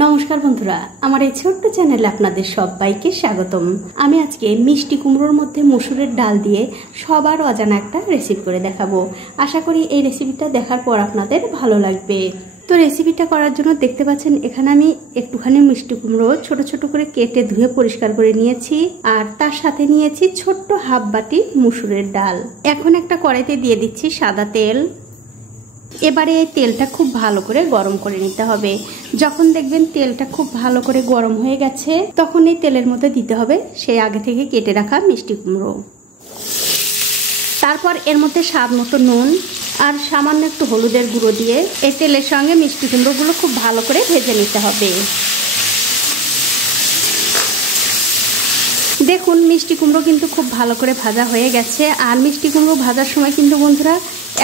নমস্কার বন্ধুরা, আমার এই ছোট্ট চ্যানেলে আপনাদের সবাইকে স্বাগতম। আমি আজকে মিষ্টি কুমড়োর মধ্যে মসুরের ডাল দিয়ে সবার অজানা একটা রেসিপি করে দেখাবো। আশা করি এই রেসিপিটা দেখার পর আপনাদের ভালো লাগবে। তো রেসিপিটা করার জন্য দেখতে পাচ্ছেন এখানে আমি একটুখানি মিষ্টি কুমড়ো ছোট ছোট করে কেটে ধুয়ে পরিষ্কার করে নিয়েছি, আর তার সাথে নিয়েছি ছোট্ট হাফ বাটি মসুরের ডাল। এখন একটা কড়াইতে দিয়ে দিচ্ছি সাদা তেল। এবারে এই তেলটা খুব ভালো করে গরম করে নিতে হবে। যখন দেখবেন তেলটা খুব ভালো করে গরম হয়ে গেছে, তখন এই তেলের মধ্যে দিতে হবে সেই আগে থেকে কেটে রাখা মিষ্টি কুমড়ো। তারপর এর মধ্যে স্বাদ মতো নুন আর সামান্য একটু হলুদের গুঁড়ো দিয়ে এই তেলের সঙ্গে মিষ্টি কুমড়োগুলো খুব ভালো করে ভেজে নিতে হবে। দেখুন মিষ্টি কুমড়ো কিন্তু খুব ভালো করে ভাজা হয়ে গেছে। আর মিষ্টি কুমড়ো ভাজার সময় কিন্তু বন্ধুরা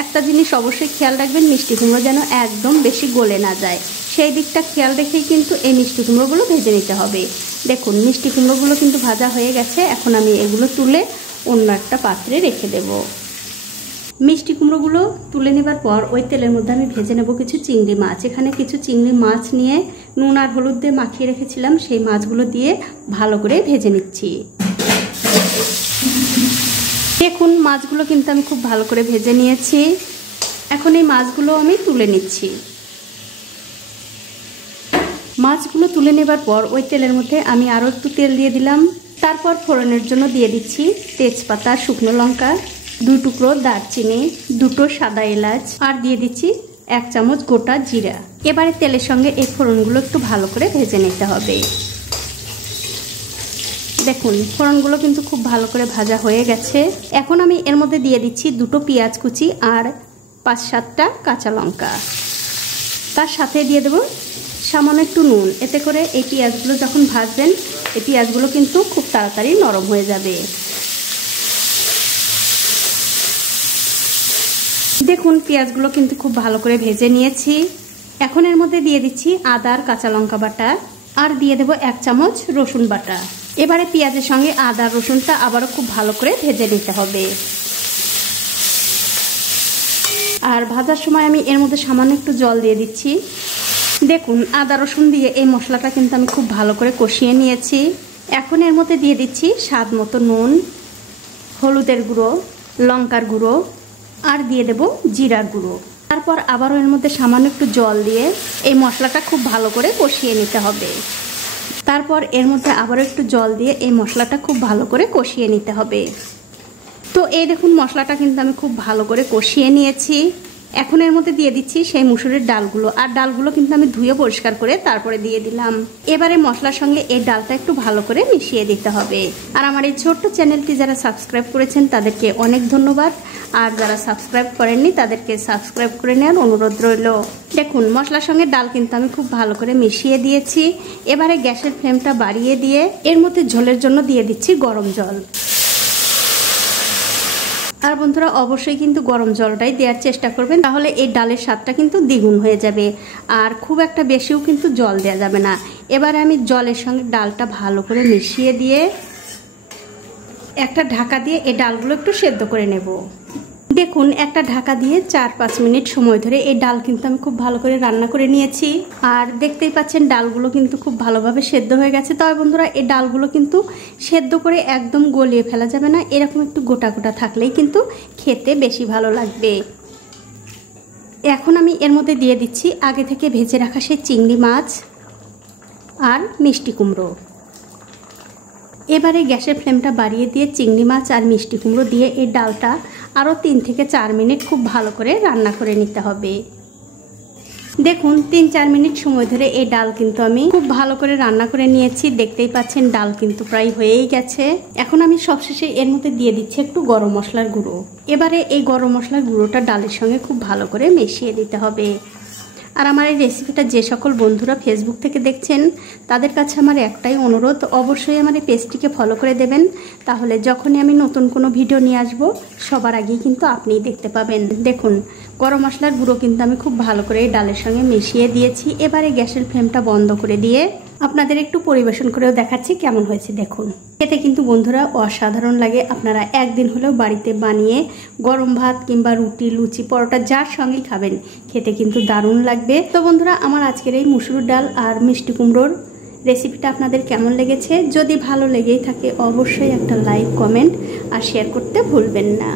একটা জিনিস অবশ্যই খেয়াল রাখবেন, মিষ্টি কুমড়ো যেন একদম বেশি গলে না যায়, সেই দিকটা খেয়াল রেখেই কিন্তু এই মিষ্টি কুমড়োগুলো ভেজে নিতে হবে। দেখুন মিষ্টি কুমড়োগুলো কিন্তু ভাজা হয়ে গেছে। এখন আমি এগুলো তুলে অন্য একটা পাত্রে রেখে দেব। মিষ্টি কুমড়োগুলো তুলে নেবার পর ওই তেলের মধ্যে আমি ভেজে নেব কিছু চিংড়ি মাছ। এখানে কিছু চিংড়ি মাছ নিয়ে নুন আর হলুদ দিয়ে মাখিয়ে রেখেছিলাম, সেই মাছগুলো দিয়ে ভালো করে ভেজে নিচ্ছি। দেখুন মাছগুলো কিন্তু আমি খুব ভালো করে ভেজে নিয়েছি। এখন এই মাছগুলো আমি তুলে নিচ্ছি। মাছগুলো তুলে নেবার পর ওই তেলের মধ্যে আমি আরও একটু তেল দিয়ে দিলাম। তারপর ফোড়নের জন্য দিয়ে দিচ্ছি তেজপাতা, শুকনো লঙ্কা, 2 টুকরো দারচিনি, 2টো সাদা এলাচ, আর দিয়ে দিচ্ছি 1 চামচ গোটা জিরা। এবারে তেলের সঙ্গে এই ফোড়নগুলো একটু ভালো করে ভেজে নিতে হবে। দেখুন ফোড়নগুলো কিন্তু খুব ভালো করে ভাজা হয়ে গেছে। এখন আমি এর মধ্যে দিয়ে দিচ্ছি 2টো পেঁয়াজ কুচি আর 5-7টা কাঁচা লঙ্কা। তার সাথে দিয়ে দেব সামান্য একটু নুন। এতে করে এই পেঁয়াজগুলো যখন ভাজবেন এই পেঁয়াজগুলো কিন্তু খুব তাড়াতাড়ি নরম হয়ে যাবে। দেখুন পেঁয়াজগুলো কিন্তু খুব ভালো করে ভেজে নিয়েছি। এখন এর মধ্যে দিয়ে দিচ্ছি আদা আর কাঁচা লঙ্কা বাটা, আর দিয়ে দেব 1 চামচ রসুন বাটা। এবারে পেঁয়াজের সঙ্গে আদা রসুনটা আবারও খুব ভালো করে ভেজে নিতে হবে। আর ভাজার সময় আমি এর মধ্যে সামান্য একটু জল দিয়ে দিচ্ছি। দেখুন আদা রসুন দিয়ে এই মশলাটা কিন্তু আমি খুব ভালো করে কষিয়ে নিয়েছি। এখন এর মধ্যে দিয়ে দিচ্ছি স্বাদ মতো নুন, হলুদের গুঁড়ো, লঙ্কার গুঁড়ো, আর দিয়ে দেব জিরার গুঁড়ো। তারপর আবারও এর মধ্যে সামান্য একটু জল দিয়ে এই মশলাটা খুব ভালো করে কষিয়ে নিতে হবে। তারপর এর মধ্যে আবারও একটু জল দিয়ে এই মশলাটা খুব ভালো করে কষিয়ে নিতে হবে। তো এই দেখুন মশলাটা কিন্তু আমি খুব ভালো করে কষিয়ে নিয়েছি। এখন এর মধ্যে দিয়ে দিচ্ছি সেই মুসুরের ডালগুলো, আর ডালগুলো কিন্তু আমি ধুয়ে পরিষ্কার করে তারপরে দিয়ে দিলাম। এবারে মশলার সঙ্গে এই ডালটা একটু ভালো করে মিশিয়ে দিতে হবে। আর আমার এই ছোট্ট চ্যানেলটি যারা সাবস্ক্রাইব করেছেন তাদেরকে অনেক ধন্যবাদ, আর যারা সাবস্ক্রাইব করেননি তাদেরকে সাবস্ক্রাইব করে নেওয়ার অনুরোধ রইল। দেখুন মশলার সঙ্গে ডাল কিন্তু আমি খুব ভালো করে মিশিয়ে দিয়েছি। এবারে গ্যাসের ফ্লেমটা বাড়িয়ে দিয়ে এর মধ্যে ঝোলের জন্য দিয়ে দিচ্ছি গরম জল। আর বন্ধুরা অবশ্যই কিন্তু গরম জলটাই দেওয়ার চেষ্টা করবেন, তাহলে এই ডালের স্বাদটা কিন্তু দ্বিগুণ হয়ে যাবে। আর খুব একটা বেশিও কিন্তু জল দেওয়া যাবে না। এবারে আমি জলের সঙ্গে ডালটা ভালো করে মিশিয়ে দিয়ে একটা ঢাকা দিয়ে এই ডালগুলো একটু সেদ্ধ করে নেব। দেখুন একটা ঢাকা দিয়ে 4-5 মিনিট সময় ধরে এই ডাল কিন্তু আমি খুব ভালো করে রান্না করে নিয়েছি। আর দেখতেই পাচ্ছেন ডালগুলো কিন্তু খুব ভালোভাবে সেদ্ধ হয়ে গেছে। তবে বন্ধুরা এই ডালগুলো কিন্তু সেদ্ধ করে একদম গলিয়ে ফেলা যাবে না, এরকম একটু গোটা গোটা থাকলেই কিন্তু খেতে বেশি ভালো লাগবে। এখন আমি এর মধ্যে দিয়ে দিচ্ছি আগে থেকে ভেজে রাখা সেই চিংড়ি মাছ আর মিষ্টি কুমড়ো। এবারে গ্যাসের ফ্লেমটা বাড়িয়ে দিয়ে চিংড়ি মাছ আর মিষ্টি কুমড়ো দিয়ে এই ডালটা আরও 3 থেকে 4 মিনিট খুব ভালো করে রান্না করে নিতে হবে। দেখুন 3-4 মিনিট সময় ধরে এই ডাল কিন্তু আমি খুব ভালো করে রান্না করে নিয়েছি। দেখতেই পাচ্ছেন ডাল কিন্তু প্রায় হয়েই গেছে। এখন আমি সবশেষে এর মধ্যে দিয়ে দিচ্ছি একটু গরম মশলার গুঁড়ো। এবারে এই গরম মশলার গুঁড়োটা ডালের সঙ্গে খুব ভালো করে মিশিয়ে দিতে হবে। আর আমার এই রেসিপিটা যে সকল বন্ধুরা ফেসবুক থেকে দেখছেন তাদের কাছে আমার একটাই অনুরোধ, অবশ্যই আমার এই পেজটিকে ফলো করে দেবেন, তাহলে যখনই আমি নতুন কোনো ভিডিও নিয়ে আসব সবার আগেই কিন্তু আপনিই দেখতে পাবেন। দেখুন গরম মশলার গুঁড়ো কিন্তু আমি খুব ভালো করে এই ডালের সঙ্গে মিশিয়ে দিয়েছি। এবারে গ্যাসের ফ্লেমটা বন্ধ করে দিয়ে আপনাদের একটু পরিবেশন করেও দেখাচ্ছি কেমন হয়েছে। দেখুন। খেতে কিন্তু বন্ধুরা অসাধারণ লাগে। আপনারা একদিন হলেও বাড়িতে বানিয়ে গরম ভাত কিংবা রুটি, লুচি, পরোটা যার সঙ্গেই খাবেন, খেতে কিন্তু দারুণ লাগবে। তো বন্ধুরা, আমার আজকের এই মুসুর ডাল আর মিষ্টি কুমড়োর রেসিপিটা আপনাদের কেমন লেগেছে? যদি ভালো লেগেই থাকে অবশ্যই একটা লাইক, কমেন্ট আর শেয়ার করতে ভুলবেন না।